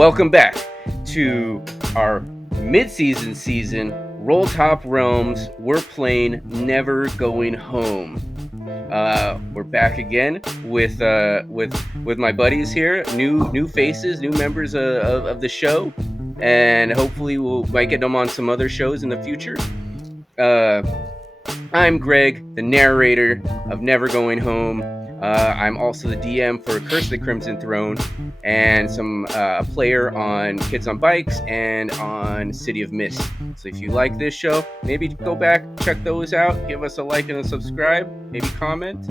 welcome back to our mid-season season Roll Top Realms. We're playing Never Going Home. We're back again with my buddies here, new faces, new members of the show, and hopefully might get them on some other shows in the future. I'm Greg, the narrator of Never Going Home. I'm also the DM for Curse of the Crimson Throne and some player on Kids on Bikes and on City of Mist. So if you like this show, maybe go back, check those out, give us a like and a subscribe, maybe comment.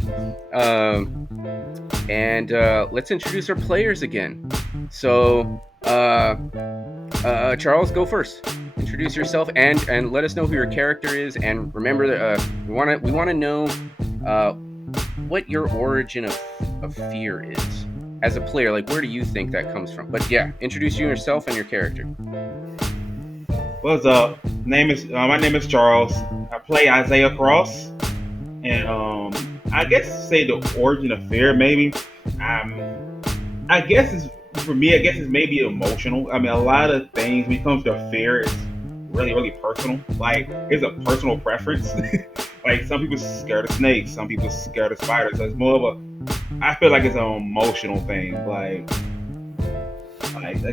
And let's introduce our players again. So, Charles, go first. Introduce yourself and let us know who your character is. And remember that we want to know what your origin of fear is as a player. Like, where do you think that comes from? But yeah, introduce yourself and your character. What's up? My name is Charles. I play Isaiah Cross, and I guess say the origin of fear. Maybe I guess it's maybe emotional. I mean, a lot of things when it comes to fear is really, really personal. Like, it's a personal preference. Like, some people scared of snakes, some people scared of spiders. So it's more of I feel like it's an emotional thing. Like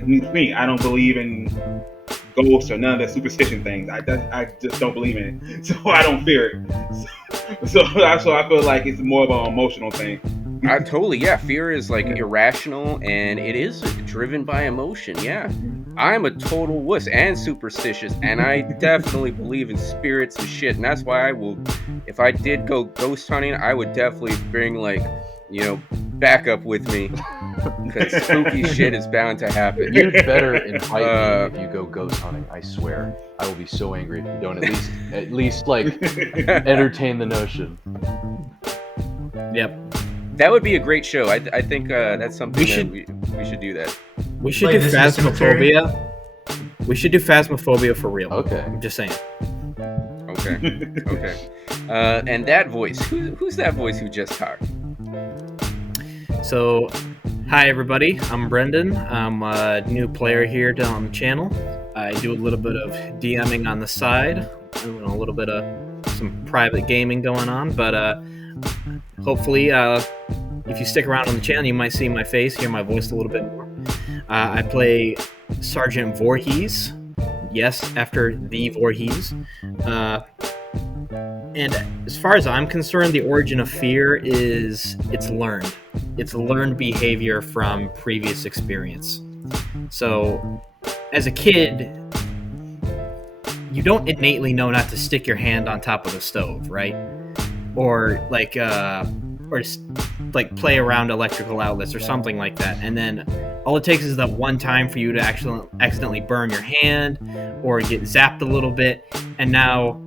me, I don't believe in ghosts or none of the superstition things. I just don't believe in it, so I don't fear it. So I feel like it's more of an emotional thing. Fear is like irrational, and it is driven by emotion. Yeah, I'm a total wuss and superstitious, and I definitely believe in spirits and shit. And that's why if I did go ghost hunting, I would definitely bring backup with me, because spooky shit is bound to happen. You'd better invite me if you go ghost hunting. I swear, I will be so angry if you don't at least entertain the notion. Yep. That would be a great show. I think that's something we should do that. We should do Phasmophobia. We should do Phasmophobia for real. Okay. I'm just saying. Okay. And that voice. Who's that voice who just talked? So, hi everybody. I'm Brendan. I'm a new player here on the channel. I do a little bit of DMing on the side. A little bit of some private gaming going on, but hopefully, if you stick around on the channel, you might see my face, hear my voice a little bit more. I play Sergeant Voorhees. Yes, after the Voorhees. And as far as I'm concerned, the origin of fear is it's learned. It's learned behavior from previous experience. So, as a kid, you don't innately know not to stick your hand on top of the stove, right? Or play around electrical outlets or something like that. And then all it takes is that one time for you to actually accidentally burn your hand or get zapped a little bit. And now,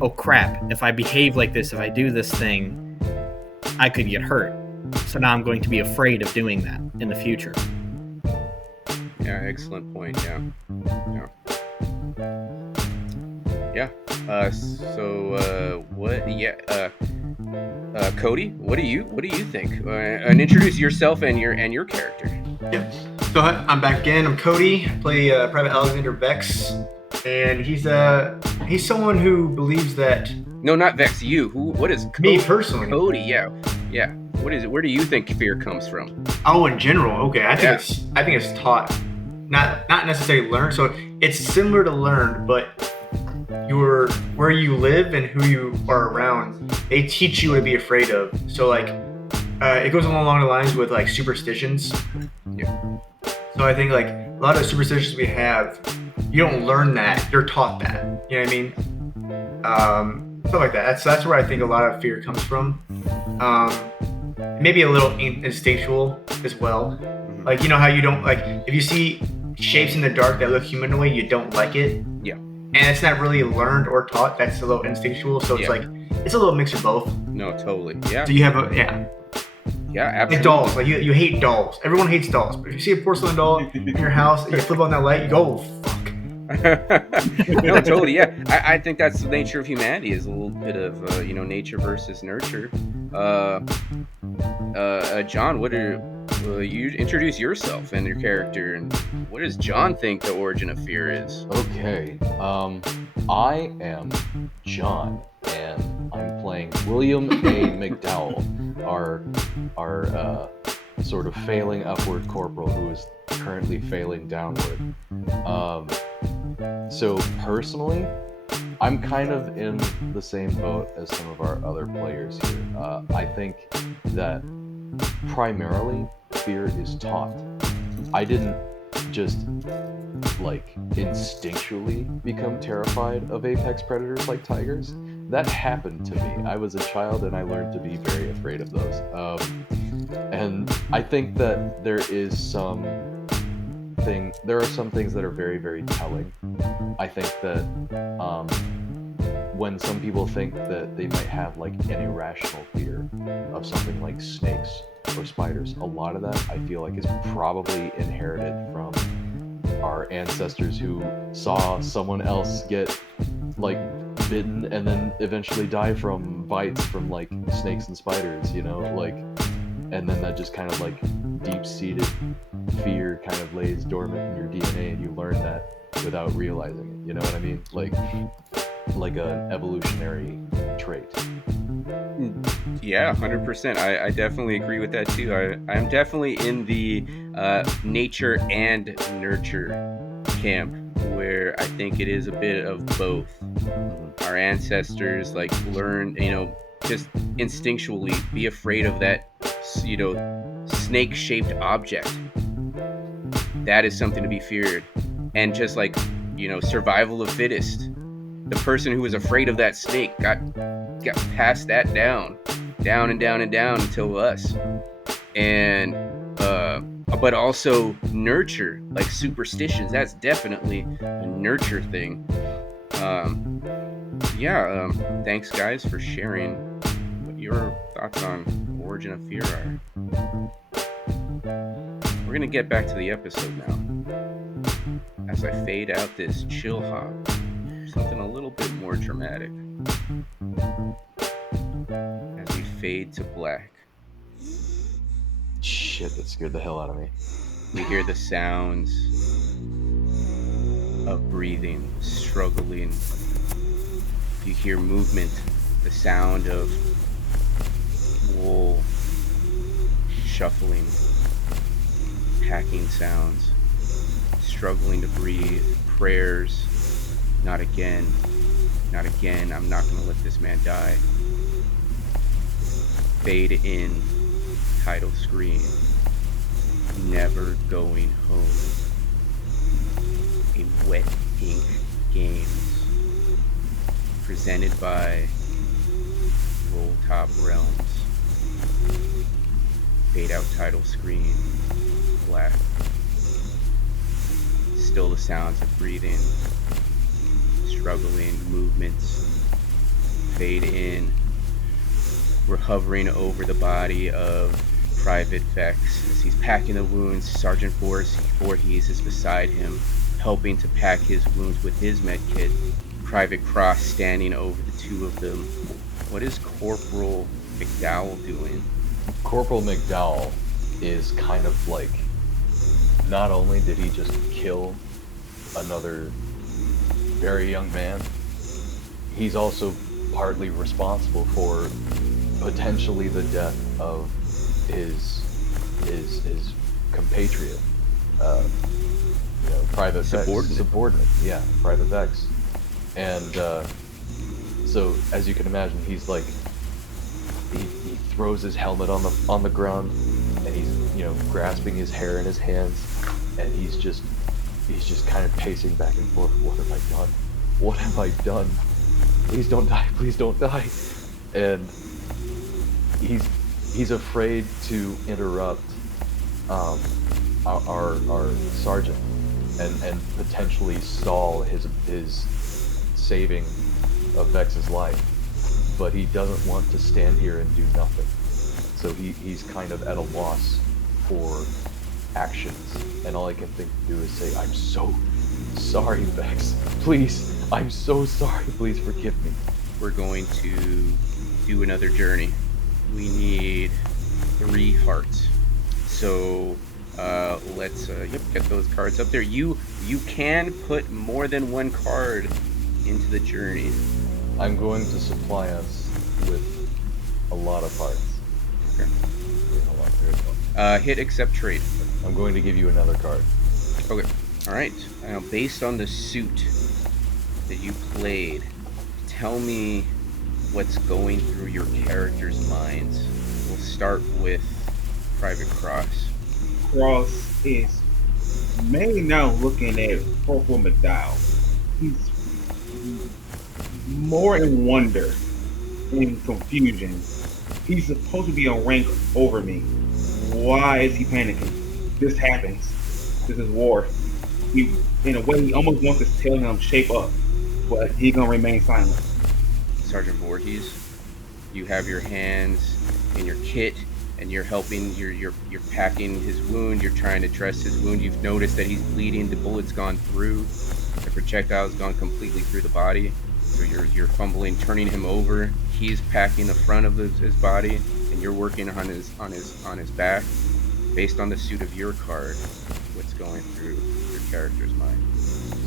oh crap, if I behave like this, if I do this thing, I could get hurt. So now I'm going to be afraid of doing that in the future. Yeah, excellent point. Yeah. Cody, what do you think? And introduce yourself and your character. Yep. So I'm back again. I'm Cody. I play Private Alexander Vex, and he's someone who believes that. No, not Vex. You. What is me personally? Cody. Yeah. What is it? Where do you think fear comes from? Oh, in general. Okay, I think it's taught, not necessarily learned. So it's similar to learned, but where you live and who you are around, they teach you to be afraid of. So it goes along the lines with like superstitions. Yeah. So I think like a lot of superstitions we have, you don't learn that, you're taught that. You know what I mean? Stuff like that. That's where I think a lot of fear comes from. Maybe a little instinctual as well. Like, you know how you don't like if you see shapes in the dark that look humanoid, you don't like it. Yeah. And it's not really learned or taught. That's a little instinctual. So it's it's a little mix of both. No, totally. Yeah. So you have Yeah, absolutely. Like dolls. Like you hate dolls. Everyone hates dolls. But if you see a porcelain doll in your house and you flip on that light, you go, oh, fuck. No, totally. Yeah, I think that's the nature of humanity, is a little bit of nature versus nurture. John, Well, you introduce yourself and your character, and what does John think the origin of fear is? Okay. I am John, and I'm playing William A. McDowell, our sort of failing upward corporal who is currently failing downward. So personally, I'm kind of in the same boat as some of our other players here. I think that primarily fear is taught. I didn't just like instinctually become terrified of apex predators like tigers. That happened to me. I was a child and I learned to be very afraid of those. And I think that there are some things that are very, very telling. I think that when some people think that they might have like an irrational fear of something like snakes or spiders, a lot of that I feel like is probably inherited from our ancestors who saw someone else get like bitten and then eventually die from bites from like snakes and spiders, you know, like, and then that just kind of like deep-seated fear kind of lays dormant in your DNA and you learn that without realizing it, you know what I mean? Like an evolutionary trait. Yeah, 100%. I definitely agree with that too. I'm definitely in the nature and nurture camp, where I think it is a bit of both. Our ancestors like learned, just instinctually be afraid of that, snake-shaped object. That is something to be feared. And just like, survival of fittest. The person who was afraid of that snake got passed that down and down and down until us. And but also nurture, like superstitions. That's definitely a nurture thing. Thanks guys for sharing what your thoughts on origin of fear are. We're gonna get back to the episode now, as I fade out this chill hop. Something a little bit more dramatic as we fade to black. Shit, that scared the hell out of me. We hear the sounds of breathing, struggling. You hear movement, the sound of wool shuffling, packing sounds, struggling to breathe, prayers. Not again. Not again. I'm not going to let this man die. Fade in. Title screen. Never Going Home. A Wet Ink Games. Presented by Roll Top Realms. Fade out title screen. Black. Still the sounds of breathing. Struggling movements. Fade in. We're hovering over the body of Private Vex as he's packing the wounds. Sergeant Voorhees is beside him, helping to pack his wounds with his med kit. Private Cross standing over the two of them. What is Corporal McDowell doing? Corporal McDowell is kind of like, not only did he just kill another very young man, he's also partly responsible for potentially the death of his compatriot, Private Vex. Subordinate, yeah, Private Vex. And so, as you can imagine, he's like, he throws his helmet on the ground, and he's grasping his hair in his hands, and he's just kind of pacing back and forth. What have I done? What have I done? Please don't die. Please don't die. And he's afraid to interrupt our sergeant and potentially stall his saving of Vex's life. But he doesn't want to stand here and do nothing. So he's kind of at a loss for actions, and all I can think to do is say, I'm so sorry, Vex. Please, I'm so sorry. Please forgive me. We're going to do another journey. We need 3 hearts. So let's get those cards up there. You can put more than one card into the journey. I'm going to supply us with a lot of parts. Okay. Hold on, there we go. Hit accept trade. I'm going to give you another card. Okay. All right. Now, based on the suit that you played, tell me what's going through your characters' minds. We'll start with Private Cross. Cross is mainly now looking at Corporal McDowell. He's more in wonder and confusion. He's supposed to be a rank over me. Why is he panicking? This happens. This is war. He, in a way, he almost wants to tell him shape up, but he's gonna remain silent. Sergeant Voorhees, you have your hands in your kit, and you're helping. You're packing his wound. You're trying to dress his wound. You've noticed that he's bleeding. The bullet's gone through. The projectile's gone completely through the body. So you're fumbling, turning him over. He's packing the front of his body, and you're working on his back. Based on the suit of your card, what's going through your character's mind?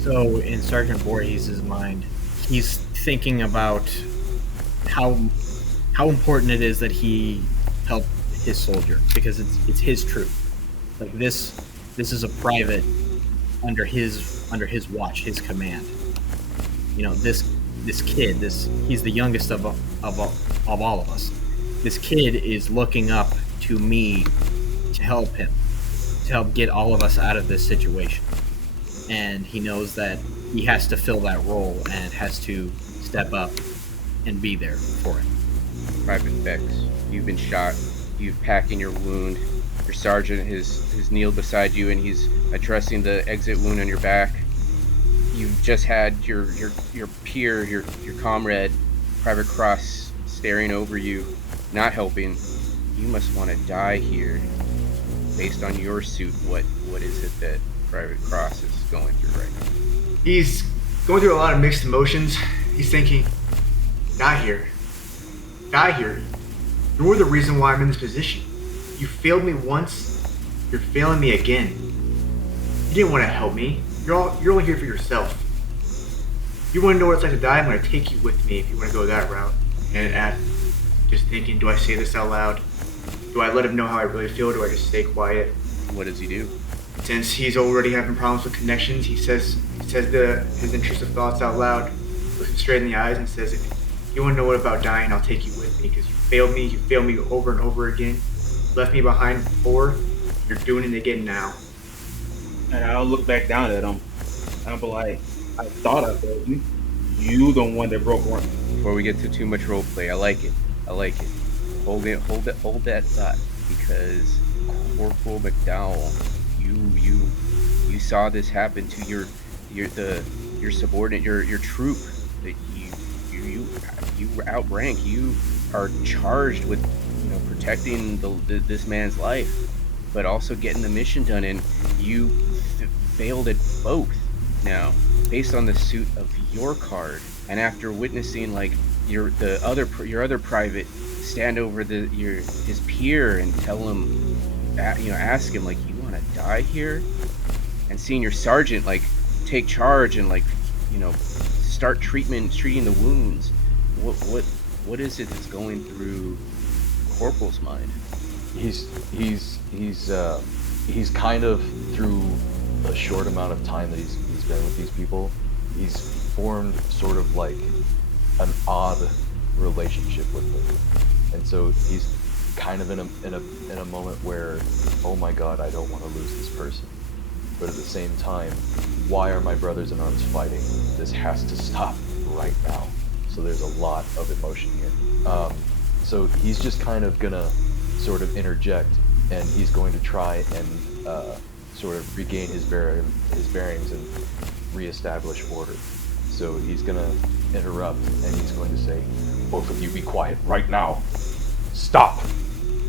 So in Sergeant Voorhees' mind, he's thinking about how important it is that he help his soldier, because it's his troop. Like this is a private under his watch, his command. You know, this kid, he's the youngest of all of us. This kid is looking up to me to help him, to help get all of us out of this situation. And he knows that he has to fill that role and has to step up and be there for him. Private Bex, you've been shot. You've packed in your wound. Your sergeant has kneeled beside you, and he's addressing the exit wound on your back. You've just had your peer, your comrade, Private Cross, staring over you, not helping. You must want to die here. Based on your suit, what is it that Private Cross is going through right now? He's going through a lot of mixed emotions. He's thinking, die here. Die here. You're the reason why I'm in this position. You failed me once, you're failing me again. You didn't want to help me. You're only here for yourself. You want to know what it's like to die? I'm going to take you with me if you want to go that route. And just thinking, do I say this out loud? Do I let him know how I really feel? Do I just stay quiet? What does he do? Since he's already having problems with connections, he says his intrusive thoughts out loud, looks him straight in the eyes, and says, if you want to know what about dying, I'll take you with me, because you failed me over and over again. Left me behind before, you're doing it again now. And I'll look back down at him. I'll be like, I thought I failed you. You the one that broke one. Before we get to too much roleplay, I like it. Hold that thought, because Corporal McDowell, you saw this happen to your subordinate, your troop that you outrank. You are charged with protecting this man's life, but also getting the mission done, and you failed at both. Now, based on the suit of your card, and after witnessing like your other private stand over his peer and tell him, ask him like, you want to die here, and seeing your sergeant like take charge and like start treating the wounds, what is it that's going through Corporal's mind? He's kind of, through a short amount of time that he's been with these people, he's formed sort of like an odd relationship with them, and so he's kind of in a moment where, oh my god, I don't want to lose this person, but at the same time, why are my brothers in arms fighting? This has to stop right now. So there's a lot of emotion here. So he's just kind of gonna sort of interject, and he's going to try and sort of regain his bearings and reestablish order. So he's gonna interrupt, and he's going to say, both of you be quiet right now. Stop!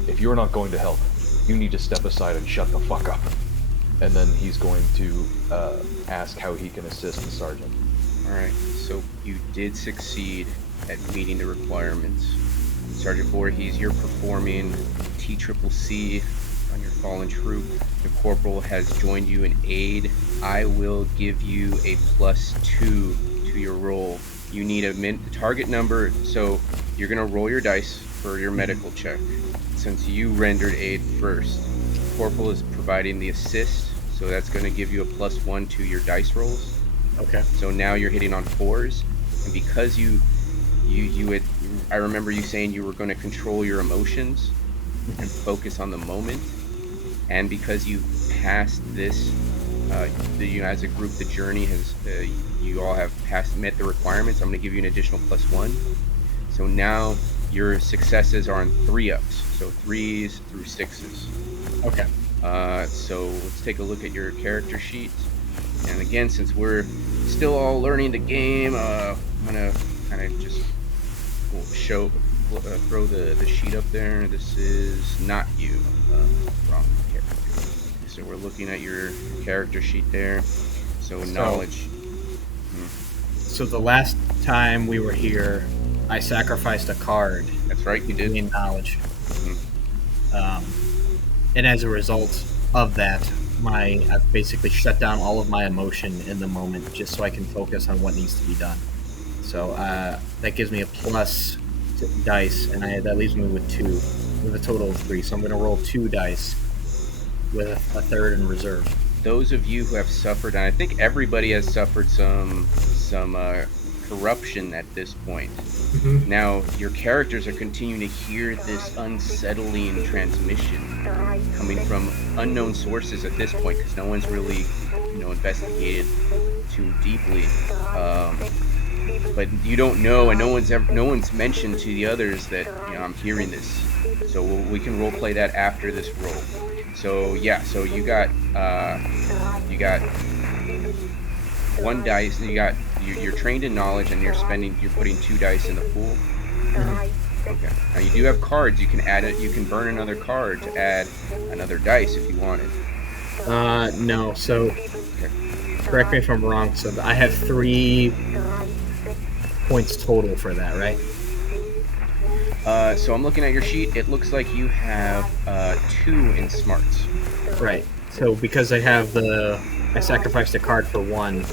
If you're not going to help, you need to step aside and shut the fuck up. And then he's going to ask how he can assist the sergeant. Alright, so you did succeed at meeting the requirements. Sergeant Voorhees, you're performing ttrpg on your fallen troop. The corporal has joined you in aid. I will give you a +2 to your roll. You need a target number, so you're gonna roll your dice for your medical check. Since you rendered aid first, corporal is providing the assist, so that's gonna give you a +1 to your dice rolls. Okay. So now you're hitting on 4s, and because you had, I remember you saying you were going to control your emotions and focus on the moment, and because you passed this, as a group, the journey has, you all have met the requirements. I'm going to give you an additional +1. So now your successes are on 3-ups, so 3s through 6s. Okay. So let's take a look at your character sheet. And again, since we're still all learning the game, I'm gonna kind of just throw the sheet up there. This is not you, wrong character. So we're looking at your character sheet there. So knowledge. So the last time we were here, I sacrificed a card. That's right, you did. In knowledge. And as a result of that, I've basically shut down all of my emotion in the moment just so I can focus on what needs to be done. So that gives me a plus dice, and that leaves me with 2, with a total of 3. So I'm going to roll 2 dice with a 3rd in reserve. Those of you who have suffered, and I think everybody has suffered some corruption at this point. Mm-hmm. Now, your characters are continuing to hear this unsettling transmission coming from unknown sources at this point, because no one's really, investigated too deeply. But you don't know, and no one's mentioned to the others that I'm hearing this. So we can role play that after this roll. So yeah, so you got 1 dice. You're trained in knowledge, and you're putting 2 dice in the pool. Mm-hmm. Okay. Now you do have cards. You can add it. You can burn another card to add another dice if you wanted. No. So correct me if I'm wrong. So I have 3 points total for that, right? So I'm looking at your sheet. It looks like you have 2 in smarts. Right. So because I sacrificed a card for 1.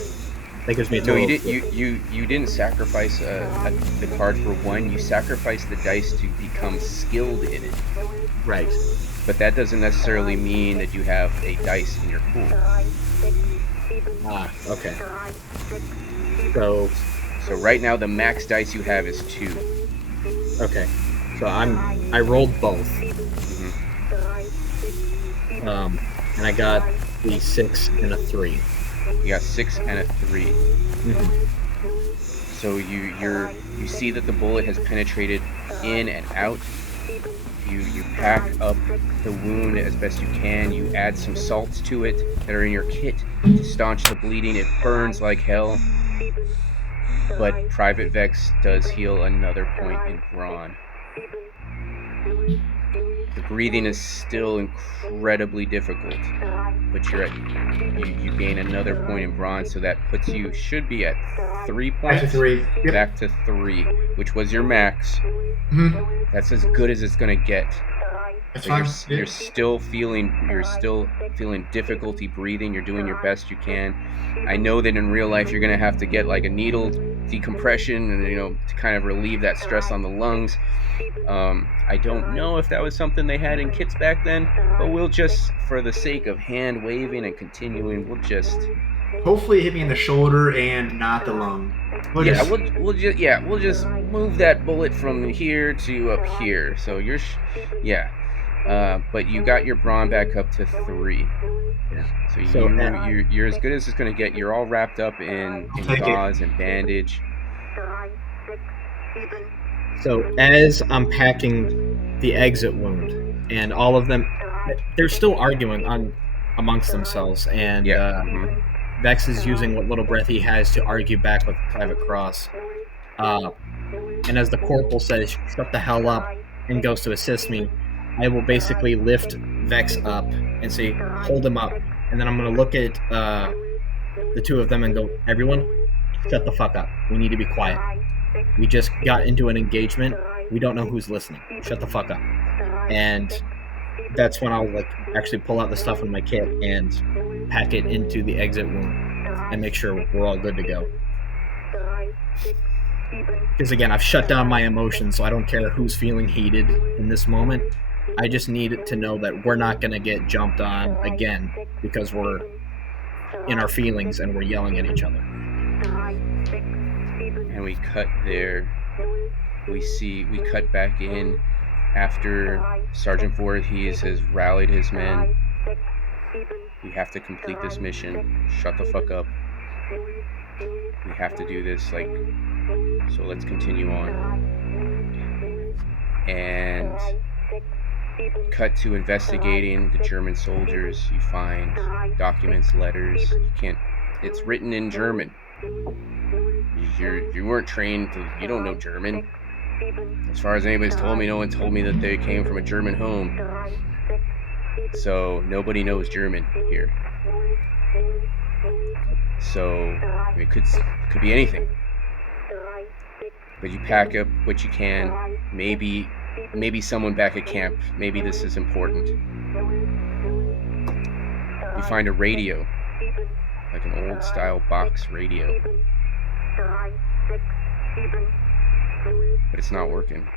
That gives me a total. No, you didn't sacrifice the card for 1. You sacrificed the dice to become skilled in it. Right. But that doesn't necessarily mean that you have a dice in your pool. Okay. So right now the max dice you have is 2. Okay. So I rolled both. Mm-hmm. And I got the 6 and a 3. You got 6 and a 3. Mm-hmm. So you see that the bullet has penetrated in and out. You pack up the wound as best you can. You add some salts to it that are in your kit to staunch the bleeding. It burns like hell. But Private Vex does heal another point in brawn. The breathing is still incredibly difficult, but you gain another point in brawn, so that puts you, should be at 3 points. Back to 3. Yep. Back to 3, which was your max. Mm-hmm. That's as good as it's gonna get. That's So fine. you're still feeling difficulty breathing. You're doing your best you can. I know that in real life you're gonna have to get like a needle decompression and to kind of relieve that stress on the lungs. I don't know if that was something they had in kits back then, but we'll just, for the sake of hand waving and continuing, we'll just Hopefully it hit me in the shoulder and not the lung. we'll just move that bullet from here to up here. So you're but you got your brawn back up to 3. Yeah. So you're as good as it's gonna get. You're all wrapped up in gauze and bandage. So as I'm packing the exit wound, and all of them, they're still arguing amongst themselves, and Vex is using what little breath he has to argue back with Private Cross. And as the corporal says, "Shut the hell up," and goes to assist me, I will basically lift Vex up and say, "Hold him up," and then I'm going to look at the 2 of them and go, "Everyone, shut the fuck up. We need to be quiet. We just got into an engagement. We don't know who's listening. Shut the fuck up." And that's when I'll like actually pull out the stuff in my kit and pack it into the exit room and make sure we're all good to go. Because again, I've shut down my emotions, so I don't care who's feeling heated in this moment. I just need to know that we're not going to get jumped on again because we're in our feelings and we're yelling at each other. And we cut there. We cut back in after Sergeant Voorhees has rallied his men. We have to complete this mission. Shut the fuck up. We have to do this, like, so let's continue on. And cut to investigating the German soldiers. You find documents, letters. It's written in German. You weren't trained you don't know German. As far as anybody's told me, no one told me that they came from a German home. So nobody knows German here. So it could be anything. But you pack up what you can. Maybe someone back at camp. Maybe this is important. You find a radio, like an old style box radio. But it's not working.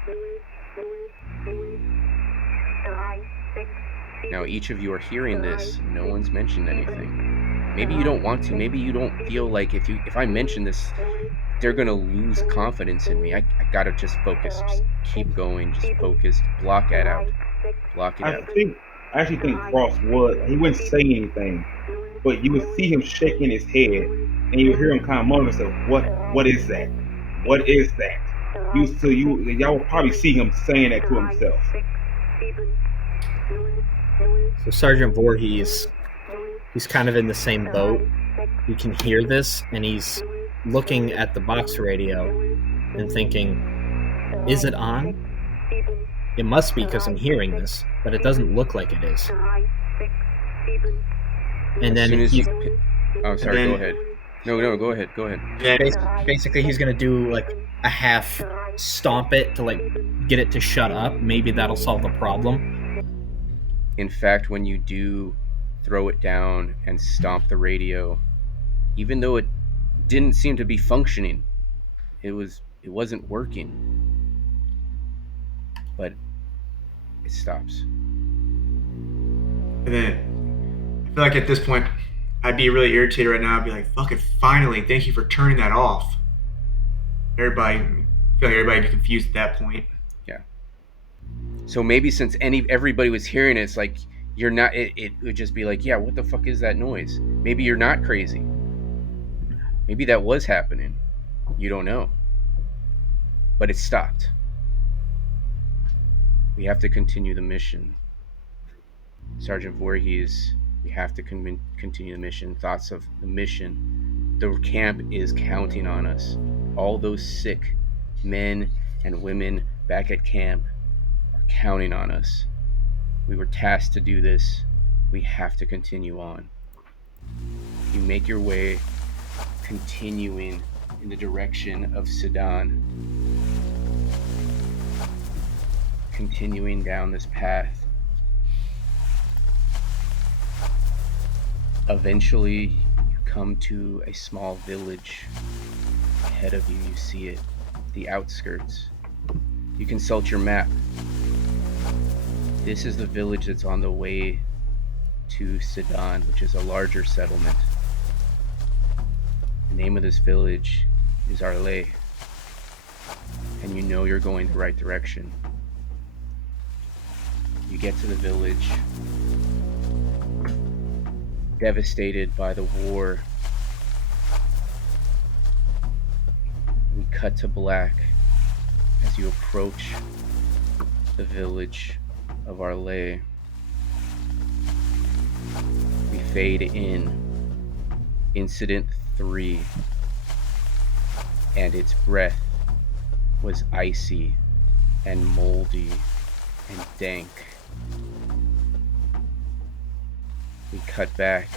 Now each of you are hearing this. No one's mentioned anything. Maybe you don't want to. Maybe you don't feel like if I mention this, they're gonna lose confidence in me. I gotta just focus. Just keep going. Just focus. Block it out. Block it out. I actually think Cross he wouldn't say anything, but you would see him shaking his head, and you hear him kind of mumbling, "So what is that? What is that?" Y'all will probably see him saying that to himself. So Sergeant Voorhees, he's kind of in the same boat. He can hear this, and he's looking at the box radio and thinking, is it on? It must be because I'm hearing this, but it doesn't look like it is. And then oh, sorry, go ahead. No, go ahead. Basically, he's going to do like a half stomp it to like get it to shut up. Maybe that'll solve the problem. In fact, when you do throw it down and stomp the radio, even though it didn't seem to be functioning, it wasn't working, but it stops. And then I feel like at this point I'd be really irritated right now. I'd be like, fucking finally, thank you for turning that off. I feel like everybody would be confused at that point. Yeah. So maybe since everybody was hearing it, it's like you're not. It would just be like, yeah, what the fuck is that noise? Maybe you're not crazy. Maybe that was happening. You don't know. But it stopped. We have to continue the mission. Sergeant Voorhees, we have to continue the mission. Thoughts of the mission. The camp is counting on us. All those sick men and women back at camp are counting on us. We were tasked to do this. We have to continue on. You make your way, continuing in the direction of Sedan. Continuing down this path. Eventually, you come to a small village. Ahead of you, you see it, the outskirts. You consult your map. This is the village that's on the way to Sedan, which is a larger settlement. The name of this village is Arles, and you know you're going the right direction. You get to the village, devastated by the war. We cut to black as you approach the village of Arles. We fade in. Incident 3. And its breath was icy and moldy and dank. We cut back.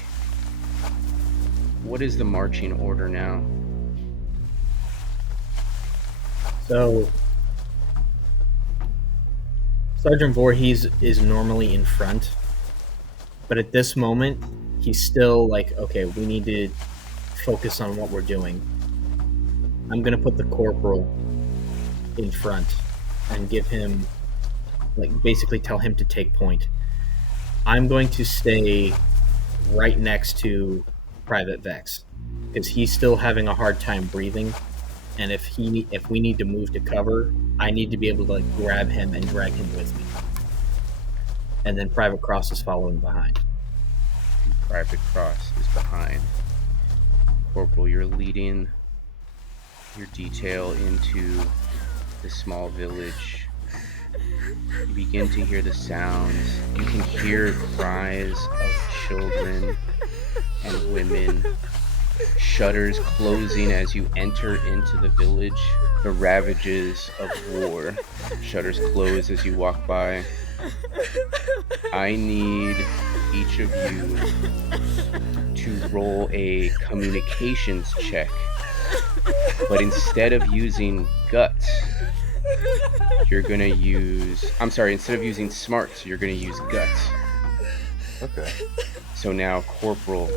What is the marching order now? So Sergeant Voorhees is normally in front, but at this moment, he's still like, okay, we need to focus on what we're doing. I'm gonna put the corporal in front and give him, like, basically tell him to take point. I'm going to stay right next to Private Vex because he's still having a hard time breathing, and if we need to move to cover, I need to be able to like grab him and drag him with me. And then Private Cross is following behind. Private Cross is behind. Corporal, you're leading your detail into the small village. You begin to hear the sounds. You can hear cries of children and women. Shutters closing as you enter into the village. The ravages of war. Shutters close as you walk by. I need each of you to roll a communications check. But instead of using guts, you're gonna use... instead of using smarts, you're gonna use guts. Okay. So now, Corporal,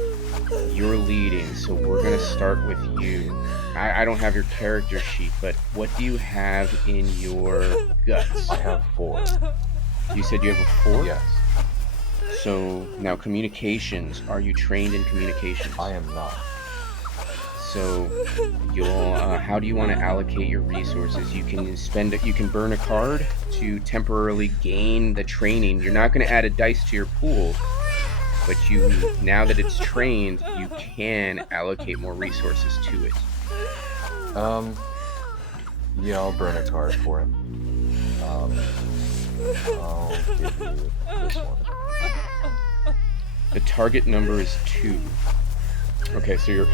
you're leading, so we're gonna start with you. I don't have your character sheet, but what do you have in your guts? I have 4. You said you have a 4? Yes. So now, communications. Are you trained in communications? I am not. So you'll how do you want to allocate your resources? You can burn a card to temporarily gain the training. You're not going to add a dice to your pool, but now that it's trained, you can allocate more resources to it. Yeah, I'll burn a card for him. I'll give you this one. The target number is 2. Okay, so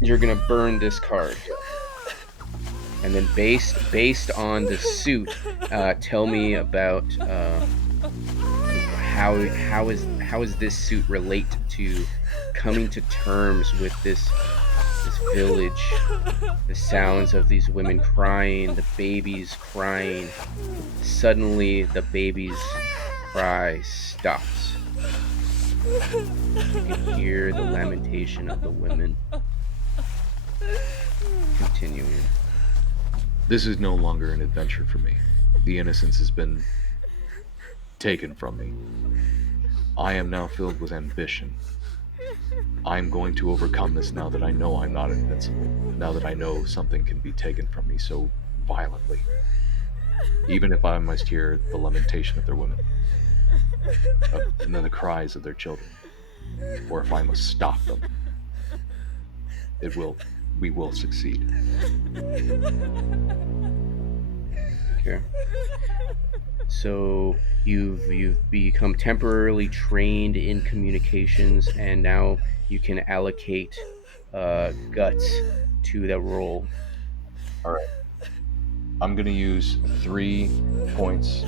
you're gonna burn this card, and then based on the suit, tell me about how is this suit relate to coming to terms with this village, the sounds of these women crying, the babies crying. Suddenly, the baby's cry stops. You can hear the lamentation of the women. Continuing. This is no longer an adventure for me. The innocence has been taken from me. I am now filled with ambition. I'm going to overcome this now that I know I'm not invincible. Now that I know something can be taken from me so violently. Even if I must hear the lamentation of their women. And then the cries of their children. Or if I must stop them. We will succeed. Okay. So you've become temporarily trained in communications, and now you can allocate guts to that role. All right. I'm gonna use 3 points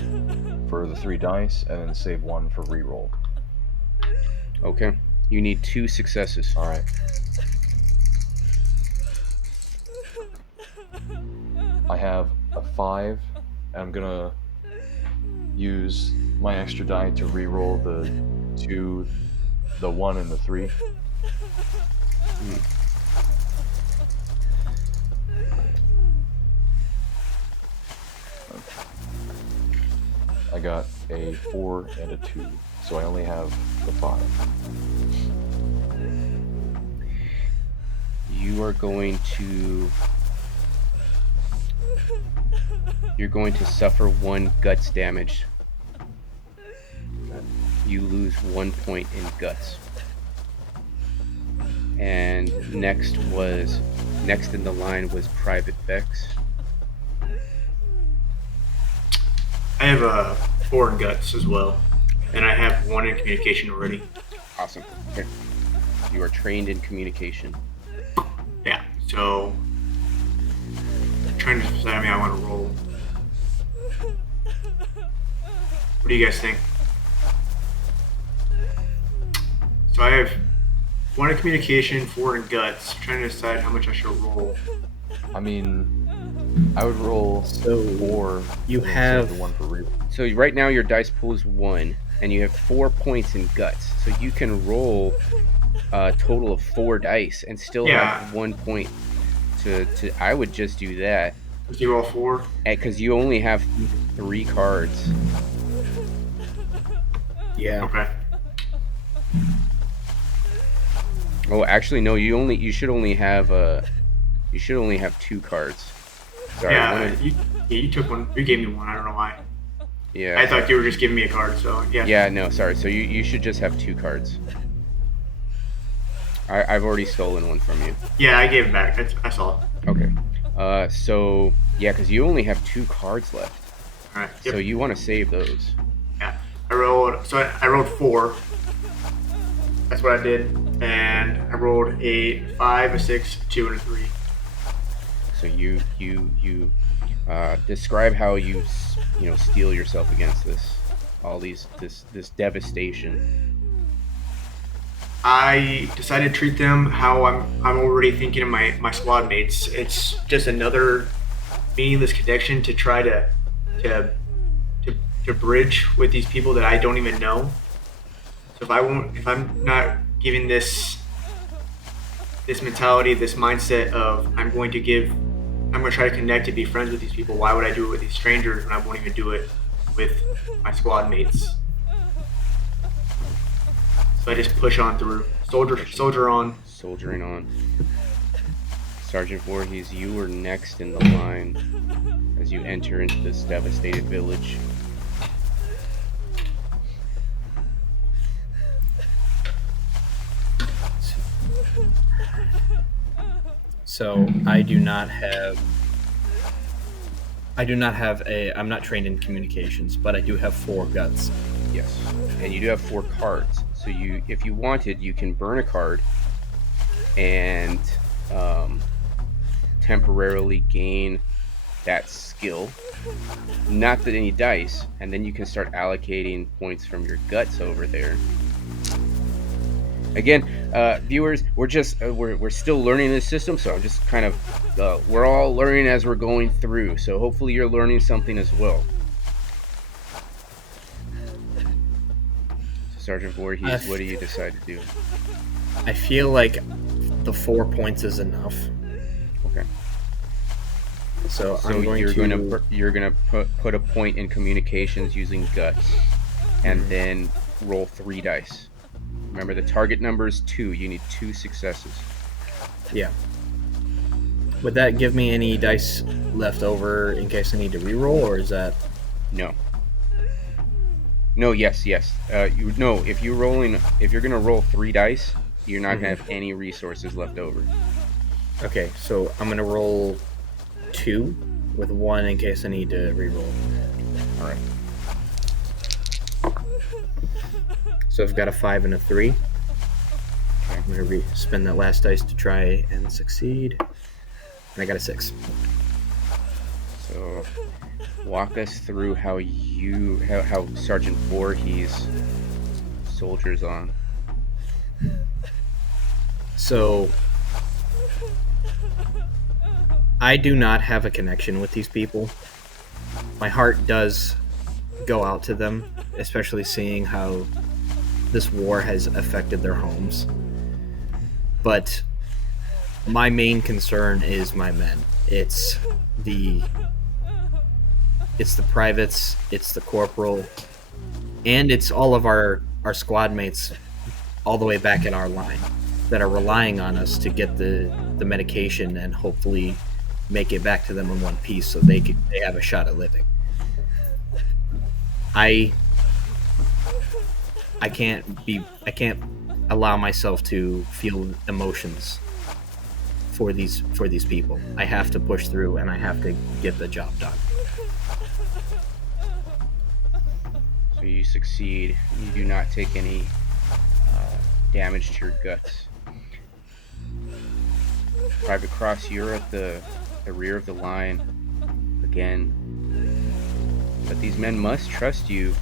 for the 3 dice, and then save 1 for reroll. Okay. You need 2 successes. All right. I have a 5, and I'm gonna use my extra die to reroll the 2, the 1, and the 3. I got a 4 and a 2, so I only have the 5. You are going to... You're going to suffer 1 guts damage. You lose 1 point in guts. And next in the line was Private Vex. I have a 4 in guts as well, and I have 1 in communication already. Awesome. Okay. You are trained in communication. Yeah, so I'm trying to decide how many I want to roll. What do you guys think? So I have 1 in communication, 4 in guts. I'm trying to decide how much I should roll. I mean, I would roll So 4. you and then have- save the 1 for reroll. So right now your dice pool is 1, and you have 4 points in guts. So you can roll a total of 4 dice and still Yeah. have 1 point. I would just do that Just you roll 4. because you only have 3 cards. Yeah. Okay. Oh, actually, no. You should only have 2 cards. Sorry. Yeah, you took one. You gave me one. I don't know why. Yeah. I thought you were just giving me a card. So yeah. Yeah. No. Sorry. So you should just have 2 cards. I've already stolen one from you. Yeah, I gave it back. I saw it. Okay. So yeah, because you only have 2 cards left. All right. Yep. So you want to save those. Yeah. I rolled 4. That's what I did, and I rolled a 5, a 6, a 2, and a 3. So you describe how you steel yourself against this devastation. I decided to treat them how I'm already thinking of my squad mates. It's just another meaningless connection to try to bridge with these people that I don't even know. So if I'm not giving this mentality, this mindset of I'm going to try to connect and be friends with these people, why would I do it with these strangers when I won't even do it with my squad mates? So I just push on through. Soldier on. Soldiering on. Sergeant Voorhees, you are next in the line as you enter into this devastated village. So I'm not trained in communications, but I do have 4 guts. Yes. And you do have 4 cards. So if you wanted, you can burn a card and temporarily gain that skill, not that any dice, and then you can start allocating points from your guts over there. Again, viewers, we're still learning this system, so I'm just kind of we're all learning as we're going through. So hopefully you're learning something as well. Sergeant Voorhees, what do you decide to do? I feel like the 4 points is enough. Okay. So you're gonna put a point in communications using guts, and then roll 3 dice. Remember, the target number is 2. You need 2 successes. Yeah. Would that give me any dice left over in case I need to reroll, or is that? No. No. Yes. If you're gonna roll 3 dice, you're not gonna have any resources left over. Okay, so I'm gonna roll 2 with 1 in case I need to reroll. All right. So I've got a 5 and a 3. Okay. I'm gonna spend that last dice to try and succeed, and I got a 6. So, walk us through how Sergeant Voorhees soldiers on. So I do not have a connection with these people. My heart does go out to them, especially seeing how this war has affected their homes. But my main concern is my men. It's the privates, it's the corporal, and it's all of our squad mates all the way back in our line that are relying on us to get the medication and hopefully make it back to them in one piece so they have a shot at living. I can't allow myself to feel emotions for these people. I have to push through and I have to get the job done. So you succeed. You do not take any damage to your guts. Private Cross, you're at the rear of the line again. But these men must trust you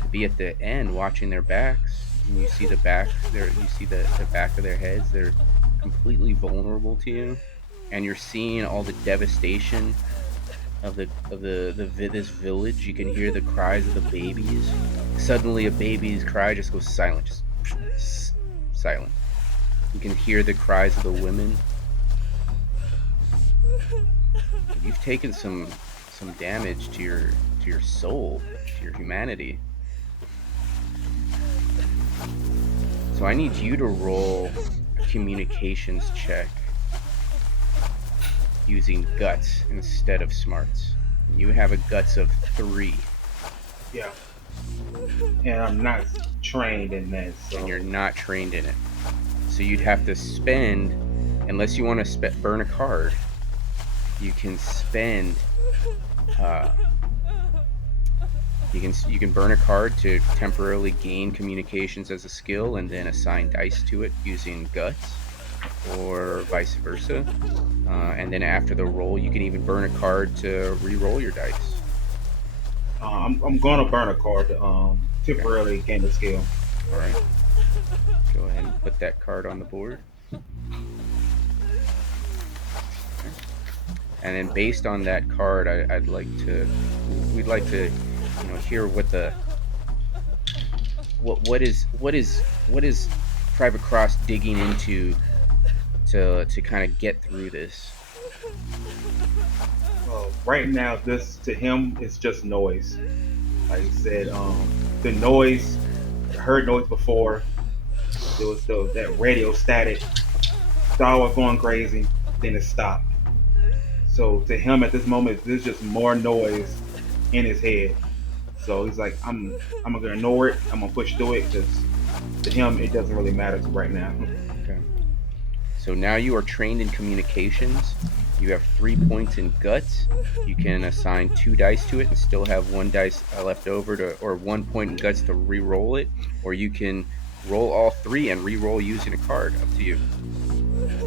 to be at the end, watching their backs. And you see the back of their heads. They're completely vulnerable to you. and you're seeing all the devastation of this village. You can hear the cries of the babies. Suddenly, a baby's cry just goes silent, just silent. You can hear the cries of the women. You've taken some damage to your soul, to your humanity. So I need you to roll a communications check using guts instead of smarts. You have a guts of 3. Yeah. And I'm not trained in that, so. And you're not trained in it. So you'd have to spend, unless you want to burn a card, you can spend. You can burn a card to temporarily gain communications as a skill, and then assign dice to it using guts, or vice versa. And then after the roll, you can even burn a card to re-roll your dice. I'm gonna burn a card to temporarily gain the skill. All right. Go ahead and put that card on the board. And then based on that card, we'd like to, hear what is Private Cross digging into to kind of get through this. Right now, this to him is just noise. Like I said, the noise, I heard noise before. There was that radio static. Thought was going crazy, then it stopped. So to him at this moment, there's just more noise in his head. So he's like, I'm gonna ignore it. I'm gonna push through it because to him it doesn't really matter right now. Okay. So now you are trained in communications. You have 3 points in guts. You can assign 2 dice to it and still have 1 dice left over or 1 point in guts to re-roll it, or you can roll all 3 and re-roll using a card. Up to you.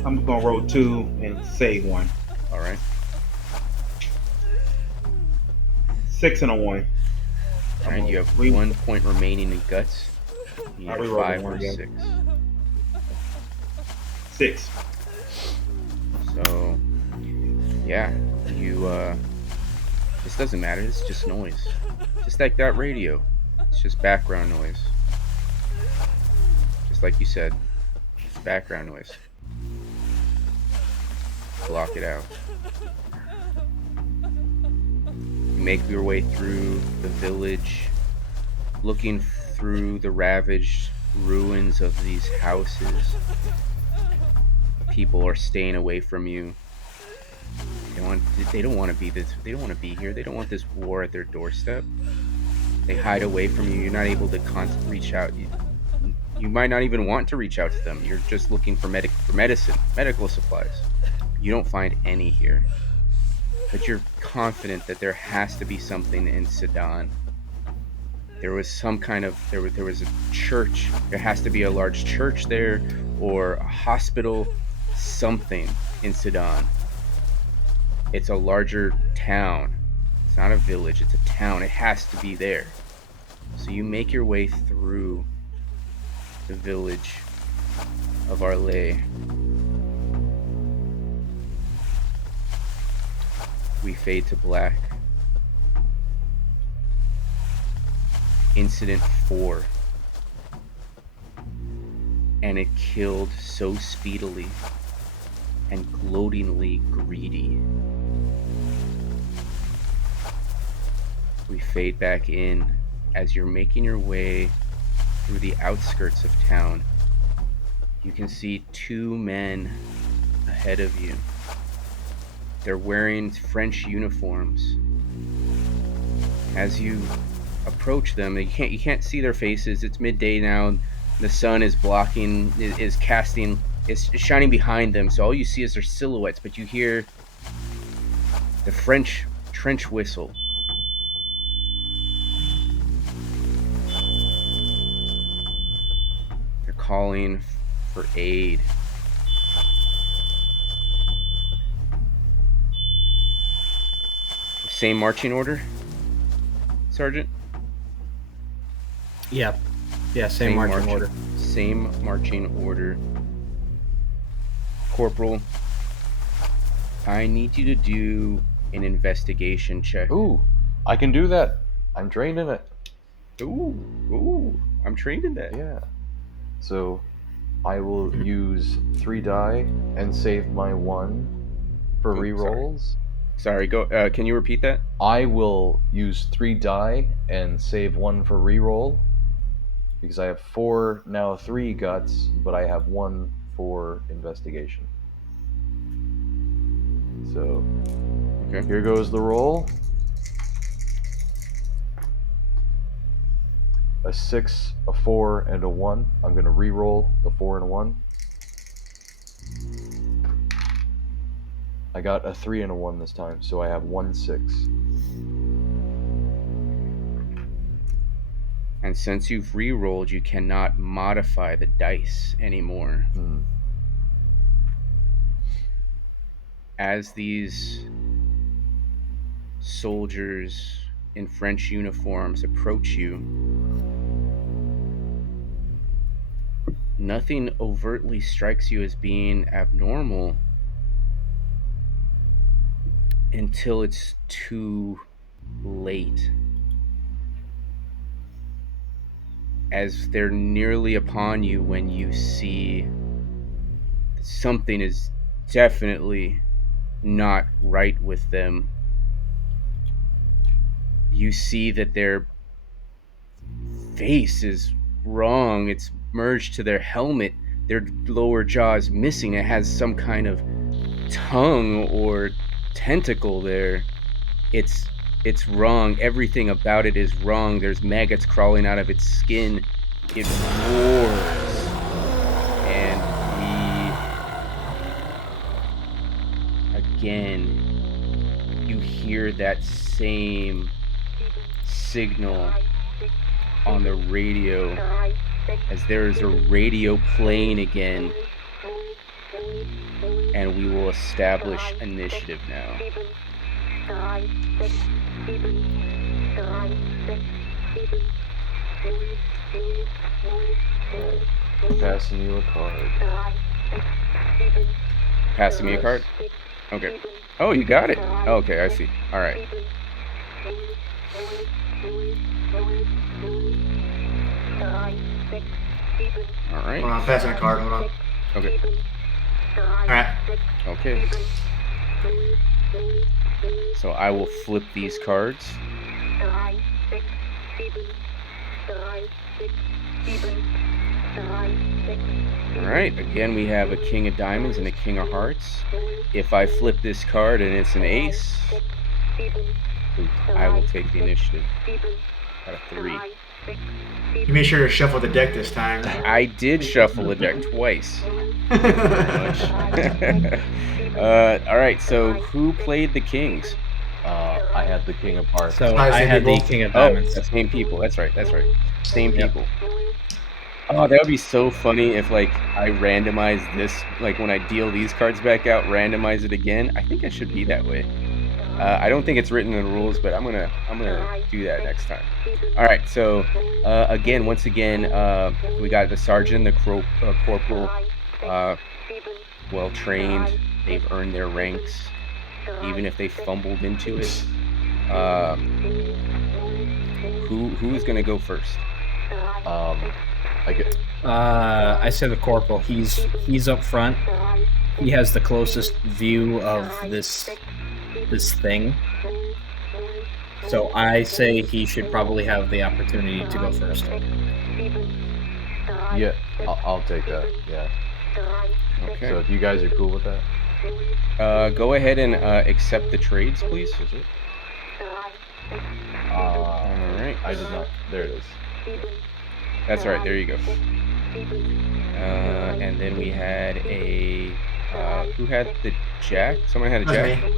I'm gonna roll 2 and save 1. All right. 6 and a 1. All right. You have 1 point remaining in guts. You I'll need re-roll 5 one or again. 6. 6. So, yeah, this doesn't matter. It's just noise. Just like that radio. It's just background noise. Just like you said, it's background noise. Block it out. You make your way through the village, looking through the ravaged ruins of these houses. People are staying away from you. They don't want to be this. They don't want to be here. They don't want this war at their doorstep. They hide away from you. You're not able to reach out. You might not even want to reach out to them. You're just looking for medical supplies. You don't find any here, but you're confident that there has to be something in Sedan. There was some kind of there was a church. There has to be a large church there, or a hospital. Something in Sedan. It's a larger town. It's not a village, it's a town. It has to be there. So you make your way through the village of Arles. We fade to black. Incident 4. And it killed so speedily and gloatingly greedy. We fade back in as you're making your way through the outskirts of town. You can see 2 men ahead of you. They're wearing French uniforms. As you approach them, you can't see their faces. It's midday now. The sun is is shining behind them, so all you see is their silhouettes, but you hear the French trench whistle. They're calling for aid. Same marching order, Sergeant? Yeah, same marching order. Same marching order. Corporal, I need you to do an investigation check. Ooh, I can do that. I'm trained in it. Ooh, I'm trained in that. Yeah. So I will use 3 die and save my 1 for Oh, sorry. rerolls. Sorry, go. Can you repeat that? I will use 3 die and save 1 for reroll because I have 4 now 3 guts, but I have 1 for investigation. So Okay. here goes the roll. A 6, a 4, and a 1. I'm going to re-roll the 4 and a 1. I got a 3 and a 1 this time, so I have 1 6. And since you've re-rolled, you cannot modify the dice anymore. As these soldiers in French uniforms approach you, nothing overtly strikes you as being abnormal until it's too late. As they're nearly upon you, when you see that something is definitely not right with them, you see that their face is wrong. It's merged to their helmet. Their lower jaw is missing. It has some kind of tongue or tentacle there. It's wrong. Everything about it is wrong. There's maggots crawling out of its skin. It roars. And again, you hear that same signal on the radio, as there is a radio playing again, and we will establish initiative now. Passing you a card. Passing me a card? Okay. Oh, you got it. Okay, I see. All right. All right. Hold on, passing a card. Hold on. Okay. All right. Okay. So I will flip these cards. All right. Again, we have a king of diamonds and a king of hearts. If I flip this card and it's an ace, I will take the initiative. Got a 3. You made sure to shuffle the deck this time. I did shuffle the deck twice. All right, so who played the kings? I had the King of Hearts. So Hi, I same had the people. King of Oh, Diamonds. the same people. That's right. Same Yep. people. Oh, that would be so funny if, like, I randomize this, like, when I deal these cards back out, randomize it again. I think I should be that way. I don't think it's written in the rules, but I'm gonna do that next time. All right. So once again, we got the sergeant, the corporal, well trained. They've earned their ranks, even if they fumbled into it. Who's gonna go first? I say the corporal. He's up front. He has the closest view of this thing. So I say he should probably have the opportunity to go first. Yeah, I'll take that. Yeah. Okay. So if you guys are cool with that, Go ahead and accept the trades, please. is it? All right. I did not. There it is. That's right. There you go. And then we had a. Who had the jack? Someone had a That's jack. me.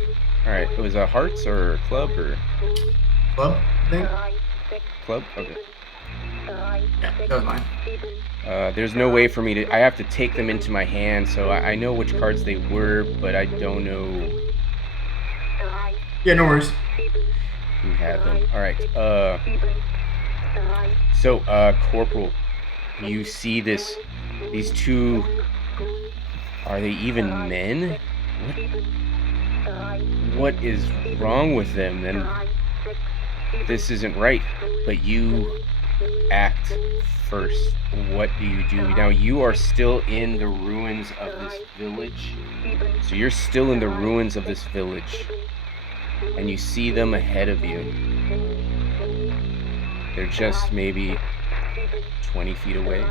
All right. It was a hearts or club or Club, I think. club. Okay. Yeah, that was mine. There's no way for me to. I have to take them into my hand, so I know which cards they were, but I don't know Yeah, no worries. who had them. All right. So, corporal, you see these two. Are they even men? what is wrong with them, then this isn't right. But you act first. What do you do? Now, you are still in the ruins of this village. So you're still in the ruins of this village. And you see them ahead of you. They're just maybe 20 feet away.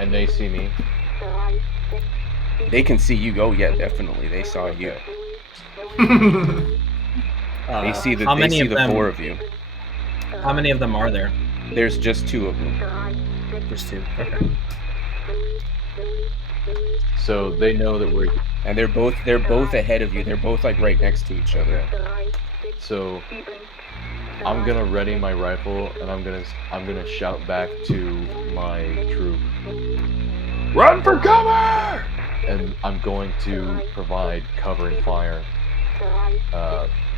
And they see me. They can see you. Oh, yeah, definitely. They saw you. They see the, four of you. How many of them are there? There's just 2 of them. Just 2. Okay. So they know that we're... And they're both ahead of you. They're both like right next to each other. So I'm gonna ready my rifle and I'm gonna shout back to my troop, "Run for cover!" And I'm going to provide cover and fire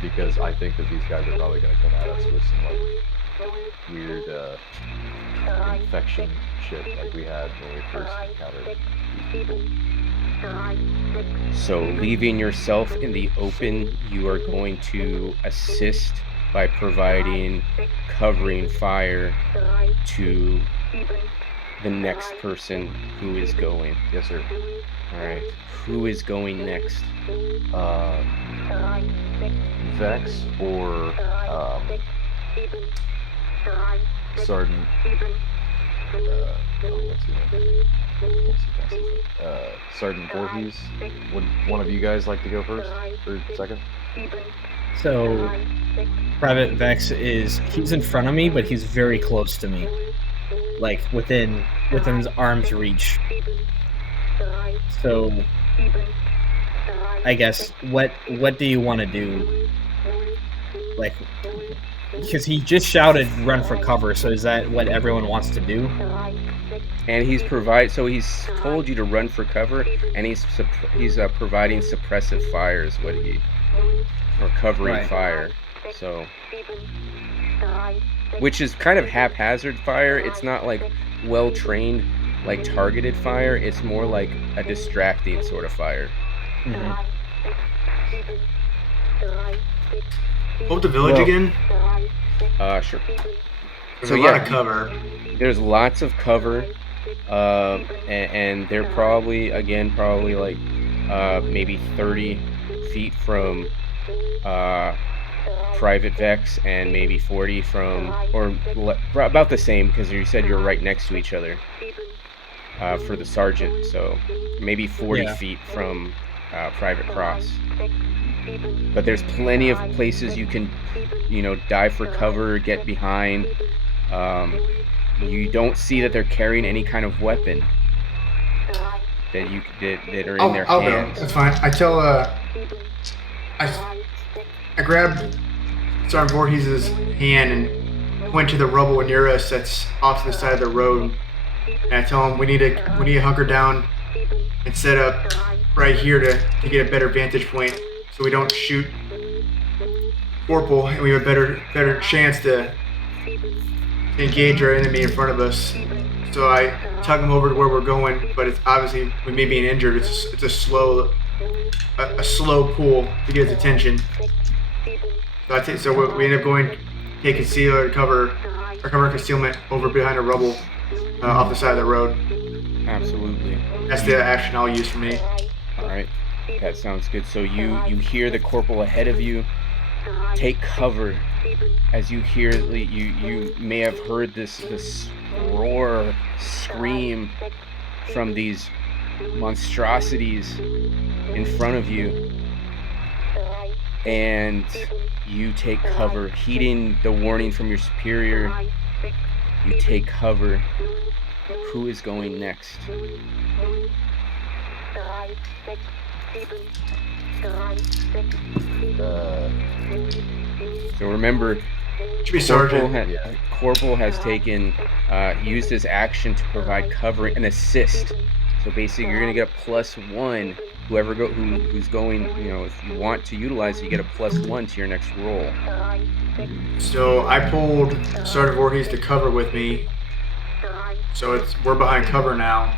because I think that these guys are probably gonna come at us with some like weird infection shit like we had when we first encountered these people. So, leaving yourself in the open, you are going to assist by providing covering fire to the next person who is going. Yes, sir. Alright. Who is going next? Vex or Sedan. What's his name? Sergeant Voorhees. Would one of you guys like to go first or second? So, Private Vex he's in front of me, but he's very close to me. Like, within his arm's reach. So, I guess, what do you want to do? Like, because he just shouted, "Run for cover," so is that what everyone wants to do? And he's told you to run for cover, and he's providing suppressive fire is what or covering fire. So, which is kind of haphazard fire. It's not like well trained, like targeted fire. It's more like a distracting sort of fire. Mm-hmm. Hold the village again. Sure. There's a lot of cover. There's lots of cover, and they're probably like maybe 30 feet from Private Vex, and maybe 40 from, or about the same, because you said you're right next to each other for the sergeant. So maybe 40 feet from Private Cross. But there's plenty of places you can, dive for cover, get behind. You don't see that they're carrying any kind of weapon that are in their hands. I'll go. That's fine. I tell I grab Sergeant Voorhees' hand and point to the rubble near us that's off to the side of the road. And I tell him we need to hunker down and set up right here to get a better vantage point, so we don't shoot Corporal, and we have a better chance to engage our enemy in front of us. So I tug him over to where we're going, but it's obviously, with me being injured, it's a slow pull to get his attention. So we end up going to take cover concealment over behind a rubble off the side of the road. Absolutely. That's the action I'll use for me. All right, that sounds good. So you hear the corporal ahead of you. Take cover. As you hear, you may have heard this roar, scream from these monstrosities in front of you, and you take cover, heeding the warning from your superior. You take cover. Who is going next? So remember, Corporal has taken, used his action to provide cover and assist. So basically, you're gonna get a +1. Who's going, if you want to utilize it, you get a +1 to your next roll. So I pulled Sergeant Voorhees to cover with me. So we're behind cover now.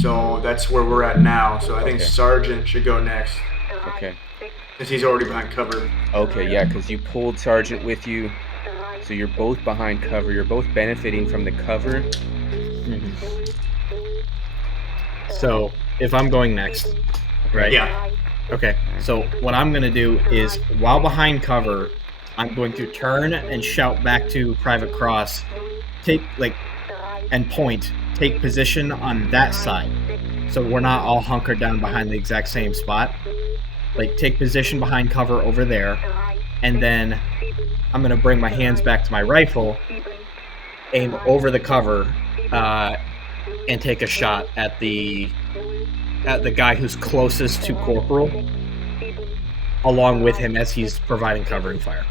So that's where we're at now. So I think Sergeant should go next. Okay. since he's already behind cover. Okay, yeah, because you pulled Sergeant with you, so you're both behind cover. You're both benefiting from the cover. So if I'm going next, right? Yeah. Okay. So what I'm gonna do is, while behind cover, I'm going to turn and shout back to Private Cross, and point, take position on that side. So we're not all hunkered down behind the exact same spot. Like, take position behind cover over there, and then I'm gonna bring my hands back to my rifle, aim over the cover, and take a shot at the guy who's closest to Corporal, along with him as he's providing cover and fire.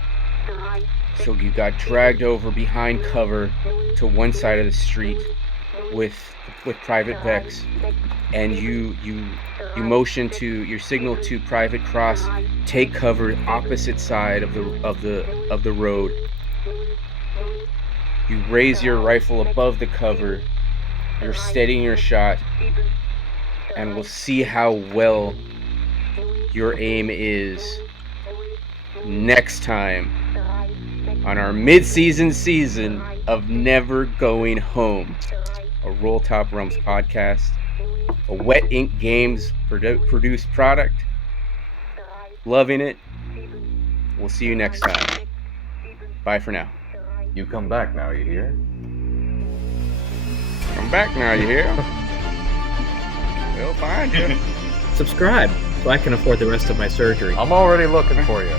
So you got dragged over behind cover to one side of the street with Private Vex, and you motion to your signal to Private Cross, take cover opposite side of the road. You raise your rifle above the cover. You're steadying your shot, and we'll see how well your aim is next time on our mid-season season of Never Going Home, a Roll Top Rums podcast, a Wet Ink Games produced product. Loving it. We'll see you next time. Bye for now. You come back now, you hear? Come back now, you hear? We'll find you. Subscribe so I can afford the rest of my surgery. I'm already looking for you.